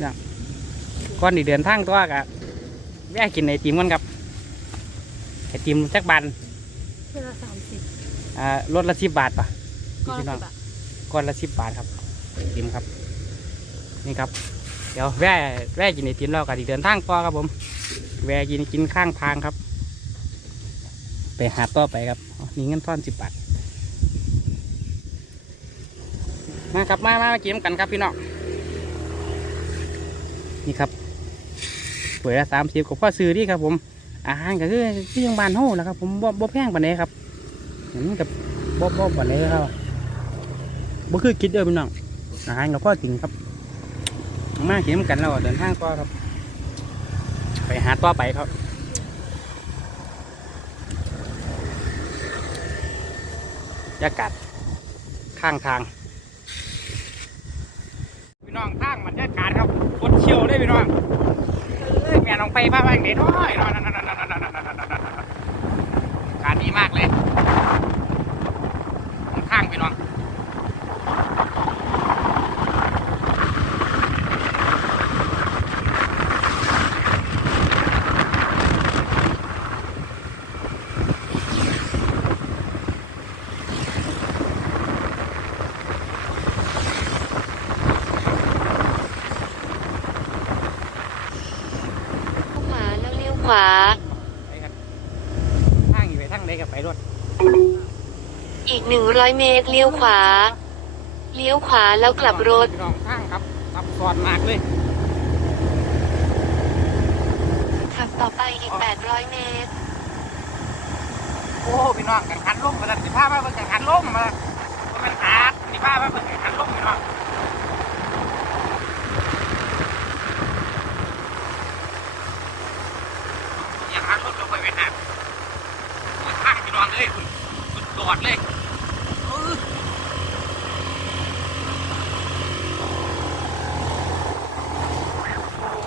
เนี่ยก่อนที่เดินทางตัวกะแวะกินไอติมกันครับไอติมจักบานเพื่อสามสิบอ่ารถละสิบบาทปะก้อนพี่น้ละองสิบบาทก้อนละสิบบาทครับไอติมครับ นี่ครับ เดี๋ยวแวะแวะกินไอติมแล้วก็ที่เดินทางต่อครับผม แวะกินกินข้างทางครับ ไปหาต่อไปครับอ๋อนี่เงินทอนสิบบาทมาครับมามามากินกันครับพี่น้อง นี่ครับสวยละสามสิบกับพ่อซื้อดีครับ ผม อาหารก็คือที่ยังบานโฮแหล้วครับ ผมบ่บ่แพงปานใดครับอืมกับบ่บ่ปานใดครับบ่คือคิดเด้อพี่น้องอาหารกับพ่อจริงครับมากินนกันแล้วเดินทางต่อครับ ไปหาต่อไปครับยากาศข้างทางพี่น้องทางบรรยากาศ เขียวได้พี่น้องเอ้ยแม่น้องไปบ้านบ้านเด็ดน้อยน้อยน้อยน้อยน้อยน้อยน้อยน้อยน้อยน้อยน้อยการดีมากเลยข้างๆพี่น้อง เข้ามาแล้วเลี้ยว ขวา ไปครับทางอยู่ไปทางใดกับไปรถอีก100เมตรเลี้ยวขวา เลี้ยวขวาแล้วกลับรถพี่น้องทางครับซับซ้อนมากเลยขับต่อไปอีก 800 เมตร โอ้พี่น้องกันขันล่มมาแล้วสิพามาเบิ่งกันขันล่มมาบ่แมันหาดสิพามาเบิ่งกันขันล่มพี่น้องอยากหารถลงไปไป หาดข้างพี่น้องเลยคุณสุดยอดเลย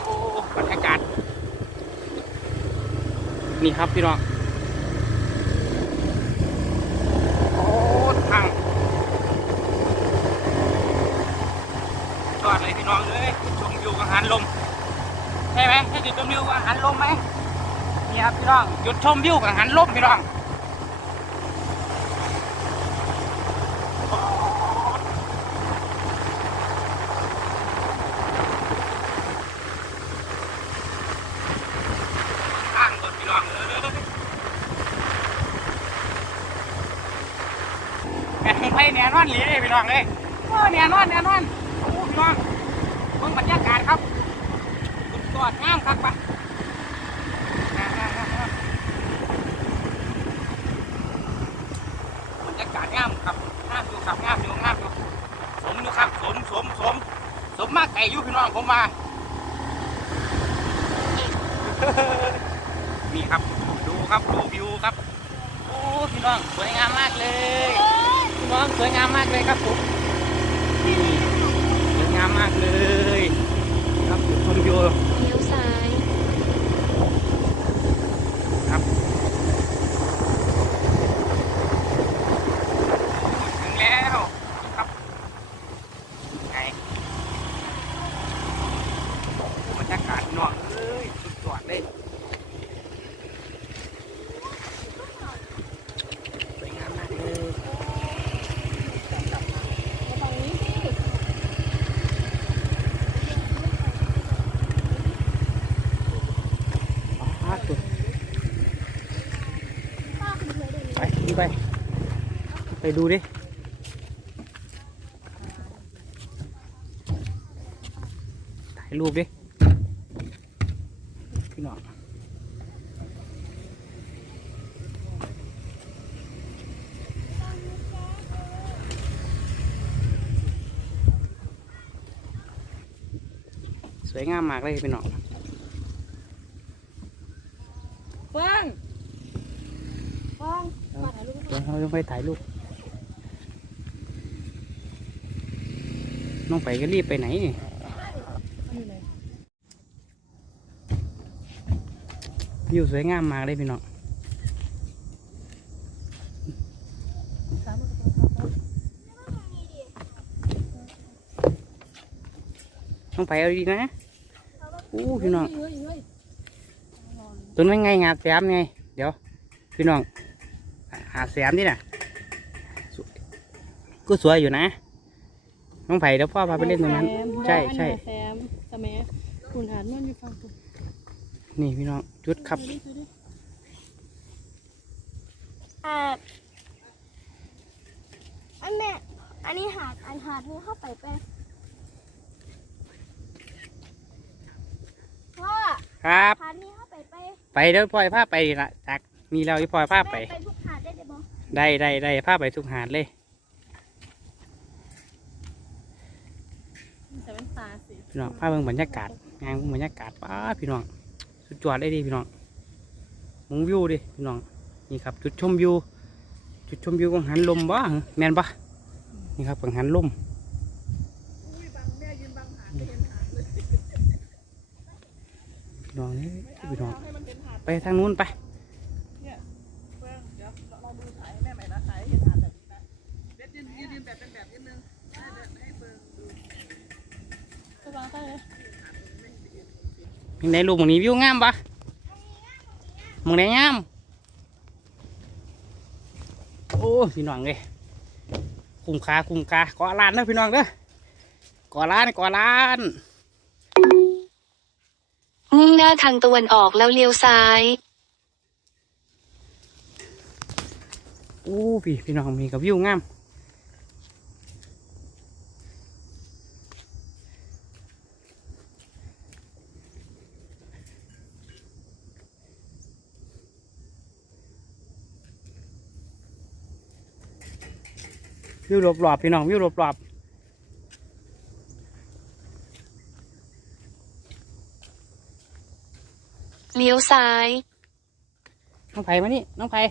โอ้บรรยากาศนี่ครับพี่น้องโอ้ทางยอดเลยพี่น้องเลยชมวิวกังหันลมใช่ไหมให้หยุดชมวิวกังหันลมไหม นี่ครับพี่น้องหยุดชมวิวกังหันลมพี่น้องแม่งไปแน่นอนหลีเลยพี่น้องเลยโอ้แน่นอนแน่นอนโอ้พี่น้องเบิ่งบรรยากาศครับสุดยอดงามครับปะบรรยากาศงามครับ ขับงามอยู่งามอยู่สมอยู่ครับสมสมสมสมมากไก่อยู่พี่น้องผมมานี่ครับดูครับดูวิวครับโอ้พี่น้องสวยงามมากเลยพี่น้องสวยงามมากเลยครับผมนี่สวยงามมากเลย ครับจุดชมวิว เลี้ยวซ้าย ครับถึงแล้วครับไงโอ้บรรยากาศพี่น้องเอ้ยสุดยอดเลยสวยงามมากเลย ฝั่งนี้สิ อ่าสุด ไปดูไป ไปดูดิถ่ายรูปดิพี่น้องสวยงามมากเลยพี่น้อง ฟังฟังมาถ่าย รูปเดี๋ยวเราต้องไปถ่ายรูปน้องไปก็รีบไปไหนนี่มันอยู่ไหนวิวสวยงามมากเลยพี่น้องสามมือกระเป๋าน้องไผ่เอาดีนะอู้พี่น้องเฮ้ยเฮ้ยตัวนั้นไงงาแสมไง เดี๋ยว พี่น้อง หาแสมนี่น่ะสวยก็สวยอยู่นะน้องไผ่เดี๋ยวพ่อพาไปเล่นตรงนั้น ใช่ใช่แซมสมัยคุณหาดนวลอยู่ฟังคุณนี่พี่น้องจุดครับอ่าอันเนี้ยอันนี้หาดอันหาดนี้เข้าไปไปพ่อครับหาดนี้เข้าไปไปไปเดี๋ยวพ่อยพาไปละจากมีเราที่พ่อยพาไป ไปทุกหาดได้เลยบอได้ได้ได้พาไปทุกหาดเลยแต่เป็นตาสิพี่น้องพาเบิ่งบรรยากาศงานบรรยากาศป้าดพี่น้องสุดยอดเลยดิพี่น้องมุงวิวดิพี่น้องนี่ครับ จุดชมวิวจุดชมวิวกังหันลมบ้าแมนปะนี่ครับกังหันลมพี่น้องเอ้ยพี่น้องไปทางนู้นไป ก็วางใต้เลยยังไงลูกมองนี้วิวงามปะมองไหนงาม โอ้พี่น้องเลยคุ้มค่าคุ้มค่าก่อร้านเด้อพี่น้องเด้อก่อร้านก่อร้านมุ่งหน้าทางตะวันออกแล้วเลี้ยวซ้ายโอ้พี่พี่น้องมีกับวิวงาม วิวรอบๆพี่น้องวิวรอบเลี้ยวซ้ายๆน้องไผ่มานี่ น้องไผ่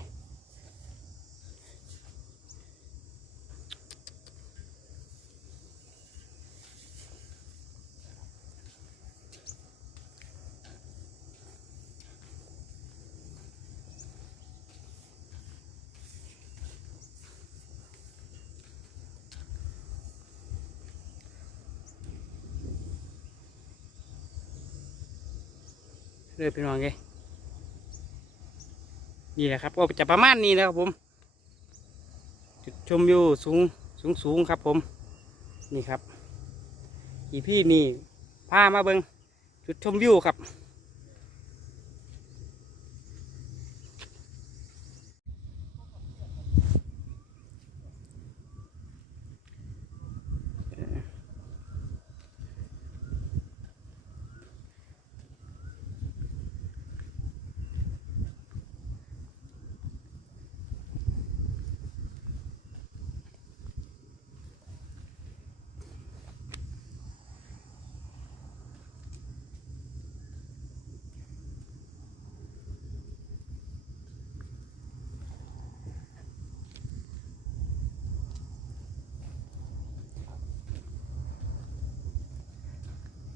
เลยพี่น้องเลยนี่แหละครับก็จะประมาณนี้นะครับผม จุดชมวิวสูงสูงสูงครับผม นี่ครับ อีพี่นี่พามาเบิงจุดชมวิวครับ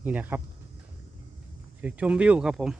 นี่นะครับจุดชมวิวครับผม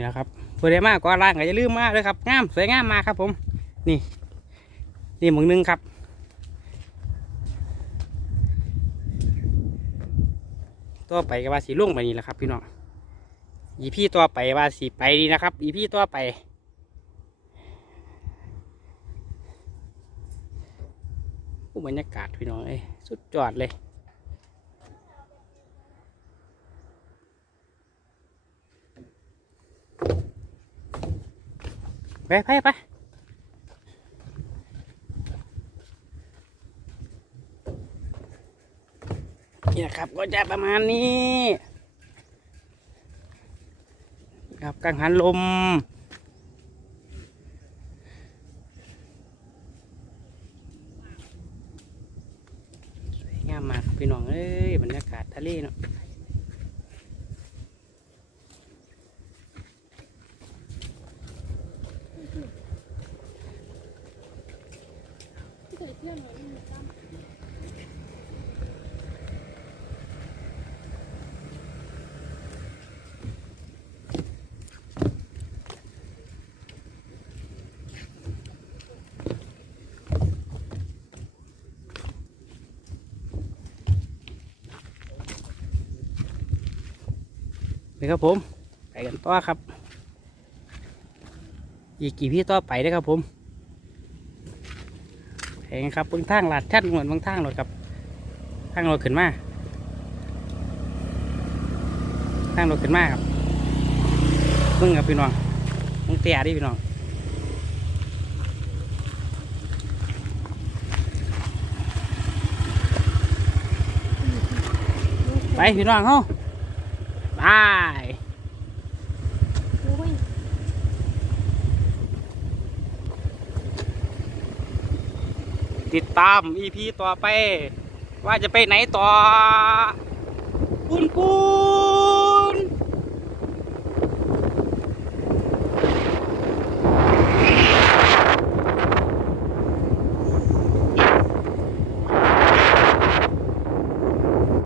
นี่นะครับเพื่อได้มากก็ร้านก็อย่าลืมมากเลยครับงามสวยงามมาครับ ผม นี่ นี่หมึงหนึงครับต่อไปก็ว่าสีลุ่งไปนี่แหละครับ พี่น้องอีพี่ต่อไปว่าสีไปดีนะครับ อีพี่ต่อไปผู้บรรยากาศพี่น้องเอ้ยสุดยอดเลย ไปไปไปนี่นะครับก็จะประมาณนี้ ครับกังหันลม มากครับพี่น้องเอ้ยบรรยากาศทะเลเนาะ ที่เคยเที่ยวห นี่ครับผมไปกันต่อครับ อีกกี่พี่ต่อไปนะครับผม แพงครับเบางทางลาดชัดเหมือนบางทางรถครับทางรถขึ้นมาทางรถขึ้นมาครับมึงครับพี่น้องมึงเตียดิพี่น้องไปพี่น้องเฮาไป โอ้ย ติดตาม EP ต่อไป ว่าจะไปไหนต่อปูนปูน